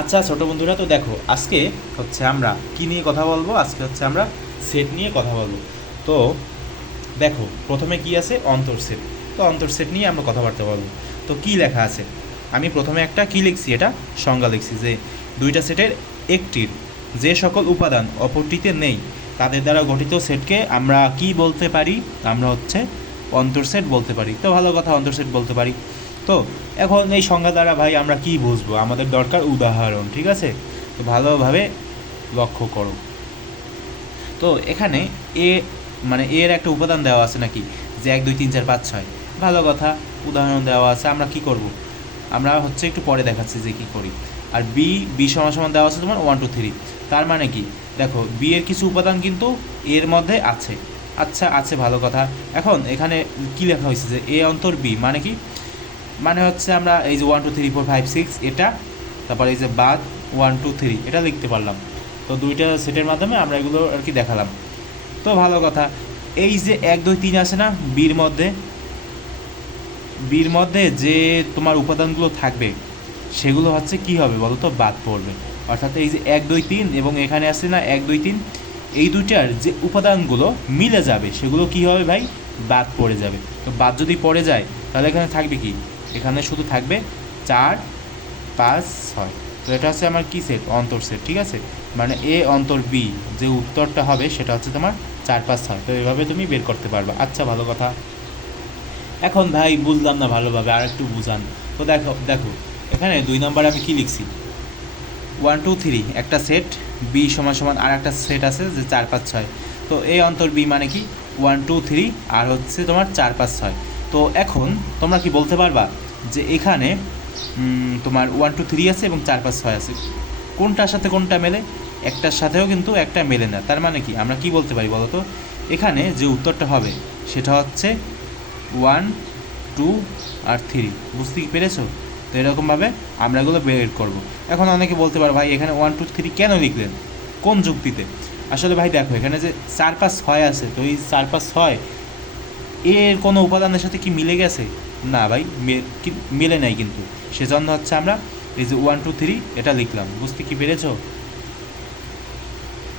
আচ্ছা ছোট বন্ধুরা, তো দেখো, আজকে হচ্ছে আমরা কি নিয়ে কথা বলব? আজকে হচ্ছে আমরা সেট নিয়ে কথা বলব। তো দেখো, প্রথমে কি আছে? অন্তর সেট তো অন্তর সেট নিয়ে আমরা কথাবার্তা বলব। তো কি লেখা আছে? আমি প্রথমে একটা কি লিখছি? এটা সংজ্ঞা লিখছি যে দুইটা সেটের একটির যে সকল উপাদান অপরটিতে নেই, তাদের দ্বারা গঠিত সেটকে আমরা কি বলতে পারি? আমরা হচ্ছে অন্তর সেট বলতে পারি। তো ভালো কথা, অন্তর সেট বলতে পারি। তো এখন এই সংজ্ঞা দ্বারা ভাই, আমরা কি বুঝব? আমাদের দরকার উদাহরণ, ঠিক আছে? তো ভালোভাবে লক্ষ্য করো। তো এখানে এ মানে এর একটা উপাদান দেওয়া আছে নাকি? যে এক, দুই, তিন, চার, পাঁচ, ছয়। ভালো কথা, উদাহরণ দেওয়া আছে, আমরা কি করব? আমরা হচ্ছে একটু পরে দেখাচ্ছি যে কি করি। আর বি বি সমান সমান দেওয়া আছে তোমার ওয়ান, টু, থ্রি। তার মানে কি? দেখো, বি এর কিছু উপাদান কিন্তু এর মধ্যে আছে। আচ্ছা আছে, ভালো কথা। এখন এখানে কি লেখা হয়েছে যে এ অন্তর বি? মানে কি? মানে হচ্ছে আমরা এই যে one two three four five six এটা, তারপর এই যে বাদ ওয়ান টু থ্রি এটা লিখতে পারলাম। তো দুইটা সেটের মাধ্যমে আমরা এগুলো আর কি দেখালাম। তো ভালো কথা, এই যে এক, দুই, তিন আছে না, বির মধ্যে বির মধ্যে যে তোমার উপাদানগুলো থাকবে, সেগুলো হচ্ছে কি হবে বলো তো বাদ পড়বে। অর্থাৎ এই যে এক, দুই, তিন এবং এখানে আছে না এক, দুই, তিন, এই দুইটার যে উপাদানগুলো মিলে যাবে, সেগুলো কি হবে ভাই? বাদ পড়ে যাবে। তো বাদ যদি পড়ে যায়, তাহলে এখানে থাকবে কি? এখানে শুধু থাকবে চার, পাঁচ, ছয়। তো এটা হচ্ছে আমার কি সেট অন্তর সেট ঠিক আছে? মানে এ অন্তর বি, যে উত্তরটা হবে সেটা হচ্ছে তোমার চার, পাঁচ, ছয়। তো এভাবে তুমি বের করতে পারবা। আচ্ছা ভালো কথা। এখন ভাই বুঝলাম না ভালোভাবে, আর একটু বুঝান। তো দেখো দেখো, এখানে দুই নম্বরে আমি কী লিখছি? ওয়ান টু থ্রি একটা সেট বি সমান সমান আর একটা সেট আছে যে চার, পাঁচ, ছয়। তো এই অন্তর বি মানে কি? ওয়ান টু থ্রি আর হচ্ছে তোমার চার, পাঁচ, ছয়। তো এখন তোমরা কি বলতে পারবা? যে এখানে তোমার ওয়ান টু থ্রি আছে এবং চার, পাঁচ, ছয় আছে। কোনটার সাথে কোনটা মেলে? একটার সাথেও কিন্তু একটা মেলে না। তার মানে কি? আমরা কি বলতে পারি বলো তো এখানে যে উত্তরটা হবে, সেটা হচ্ছে ওয়ান টু আর থ্রি বুঝতে কি পেরেছ? তো এরকমভাবে আমরা এগুলো বের করব। এখন অনেকে বলতে পারো, ভাই, এখানে ওয়ান টু থ্রি কেন লিখলেন? কোন যুক্তিতে? আসলে ভাই, দেখো, এখানে যে চার, পাঁচ, ছয় আছে, তো এই চার, পাঁচ, ছয়, এর কোনো উপাদানের সাথে কি মিলে গেছে? না ভাই মেলে নাই কিন্তু। সেজন্য হচ্ছে আমরা এই যে ওয়ান টু থ্রি এটা লিখলাম। বুঝতে কি পেরেছ?